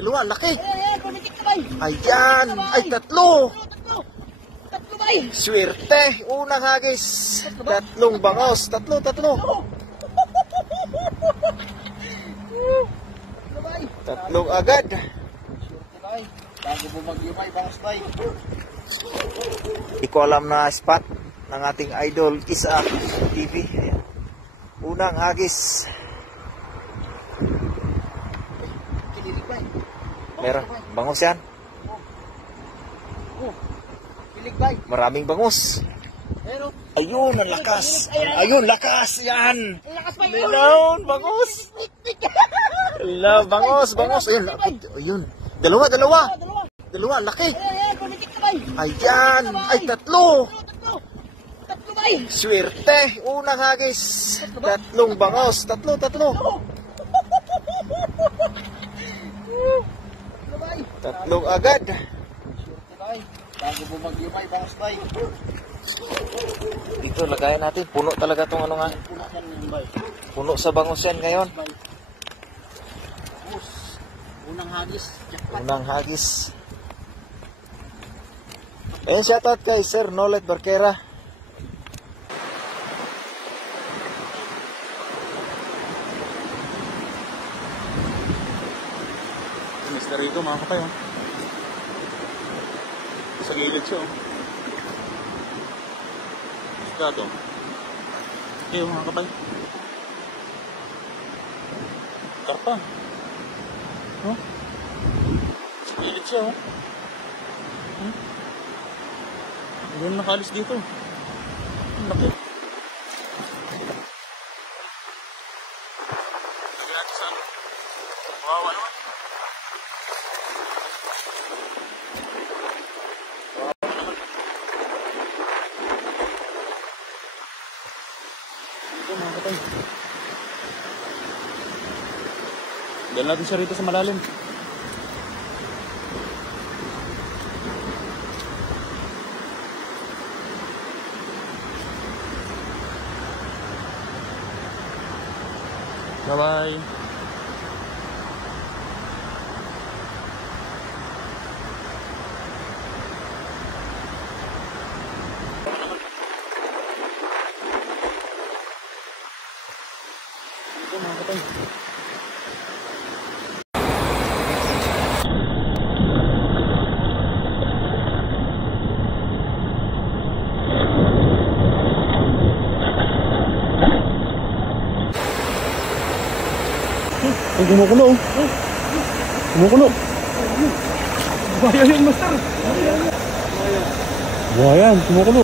Dalawa, laki. Ayan, pumitik na, bay. Ayan. Ay, tatlo. Tatlo, bay. Swerte. Unang hagis. Tatlong bangos. Tatlo. Tatlo, bay. Tatlong agad. Swerte, bay. Bago bumagyo, bay. Bangos, bay. Di ko alam na spot ng ating idol Isa TV. Ayan. Unang hagis. Kinilig, bay. Meron. Bangos yan. Kilig, bay. Maraming bangos. Pero, Ayun, ang lakas. Ayun, lakas. Yan. ang lakas, bay. Ayun, bangos. Ala, bangos. Ayun, ayun. Dalawa. Dalawa. Dalawa, laki. Ayan, pumitik na, bay. Ayan. Ay, tatlo. Tatlo, bay. Swerte. Unang hagis. Tatlong bangos. Tatlo. Tatlo, bay. Tatlong agad. Swerte, bay. Bago bumagyo, bay. Bangos, bay. Dito, lagayan natin. Puno talaga tong ano nga. Punasan yun, bay. Puno sa bangos yan ngayon. Bay. Unang hagis. Jackpot. Unang hagis. Ayan, shoutout kay Sir Nolet Barquera. Mr. Rico, mga kapay, oh. Sa gilid siya, oh. Isda to. Okay, mga kapay. Karpa. Oh. Sa gilid siya, oh. Doon nakalis dito. Ang laki. Lagyan natin sa ano. Wawa naman. Dito, mga kapay. Dahil natin siya rito sa malalim. Bye-bye. Ito, mga kapay. Ay, kumukulo. Kumukulo. Buhaya yun, master. Buhaya, kumukulo.